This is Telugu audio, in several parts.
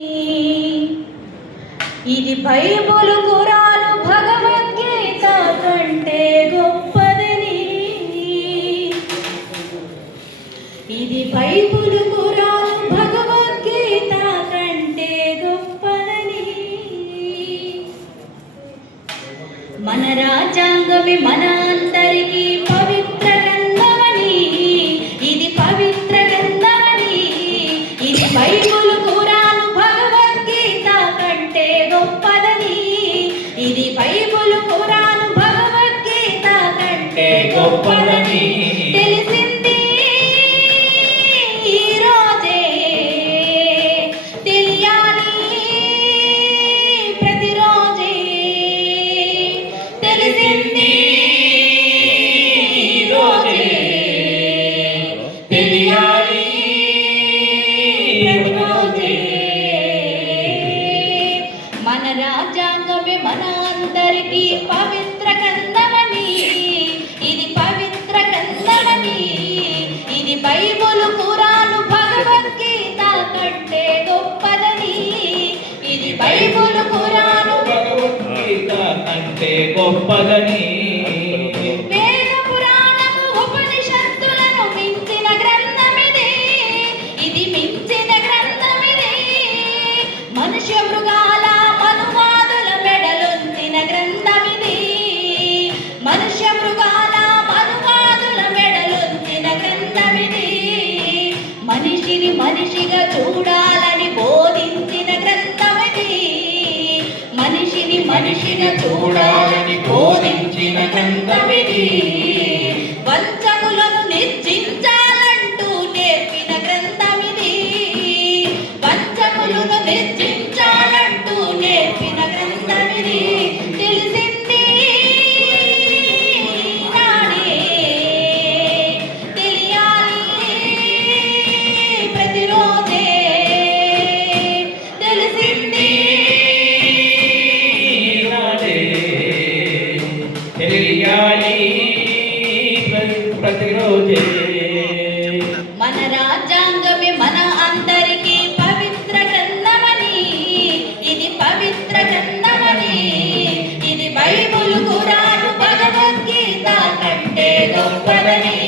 ఇది బైబిలు ఖురాను భగవద్గీత కంటే గొప్పదని. ఇది బైబిలు ఖురాను భగవద్గీత కంటే గొప్పదని. మన రాజ్యాంగమే మన అందరికీ పవిత్ర గ్రంథమని. ఇది పవిత్ర గ్రంథమని. ఇది బైబిలు ఖురాను భగవద్గీత కంటే గొప్పదని. ఇది బైబిలు ఖురాను భగవద్గీత కంటే గొప్పదని తెలిసింది ఈ రోజే. తెలియాలి ప్రతిరోజే. తెలిసింది ఈ రోజే. తెలియాలి ప్రతిరోజే. మన రాజ్యాంగమే మన అందరికీ పవిత్ర గ్రంథమని. ఇది పవిత్ర గ్రంథమని. ఇది బైబిలు ఖురాను భగవద్గీత కంటే గొప్పదని. ఇది బైబిలు ఖురాను భగవద్గీత కంటే గొప్పదని. వేద పురాణము ఉపనిషత్తులను మించిన గ్రంథమిది. ఇది మించిన గ్రంథమిది. మనుష్య మృగాల మనువాదుల మెడలొందిన గ్రంథమిది. మనుష్య మృగాల మనువాదుల మెడలొందిన గ్రంథమిది. మనిషిని మనిషిగా చూడాలని బోధించిన గ్రంథమిది. మనిషిని మనిషిగా చూడాలని బోధించిన గ్రంథమిది. వంచకులను నిర్జించాలంటూ నేర్పిన గ్రంథమిది. వంచకులను నిర్జించాలంటూ నేర్పిన గ్రంథమిది. తెలిసింది నాడే. తెలియాలి ప్రతిరోజే. తెలిసింది ఈనాడే. తెలియాలి ప్రతిరోజే. మన రాజ్యాంగమే మన అందరికీ పవిత్ర గ్రంథమని. ఇది పవిత్ర గ్రంథమని. ఇది బైబిలు ఖురాను భగవద్గీత కంటే గొప్పదని.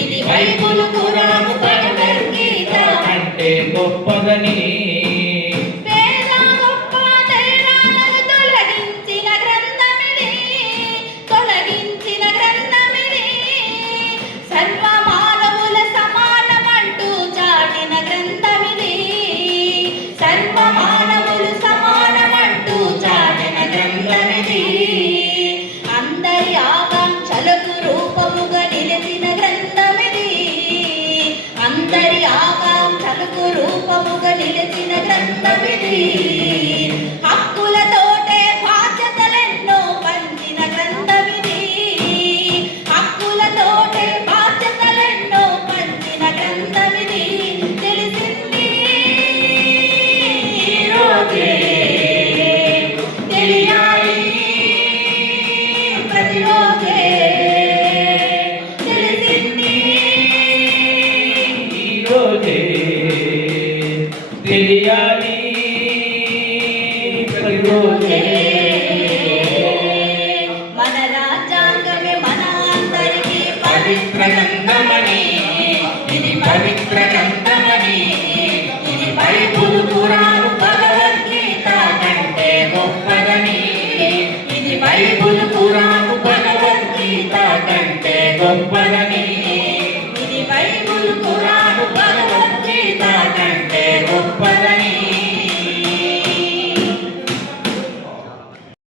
ఇది బైబిలు ఖురాను భగవద్గీత కంటే గొప్పదని. పేద గొప్ప తేడాలను తొలగించిన గ్రంథమిది. తొలగించిన గ్రంథమిది. సర్వ మానవుల సమానమంటూ చాటిన గ్రంథమిది. సర్వ మానవులు సమానమంటూ చాటిన గ్రంథమిది. అందరి ఆకాంక్షలకు రూపముగా నిలిచిన గ్రంథమిది. అందరి ఆకాంక్షలకు రూపముగా నిలిచిన గ్రంథమిది. హక్కులతోటే బాధ్యతలెన్నో పంచిన గ్రంథమిది. హక్కులతోటే బాధ్యతలెన్నో పంచిన గ్రంథమిది. తెలిసింది ఈ రోజే. తెలియాలి ప్రతిరోజే. తెలిసింది ఈరోజే. తెలియాలి ప్రతిరోజే. మన రాజ్యాంగమే మన అందరికీ పవిత్ర గ్రంథమని. ఇది పవిత్ర గ్రంథమని. ఇది బైబిలు ఖురాను భగవద్గీత కంటే గొప్పదని. ఇది బైబిలు ఖురాను భగవద్గీత కంటే గొప్పదని.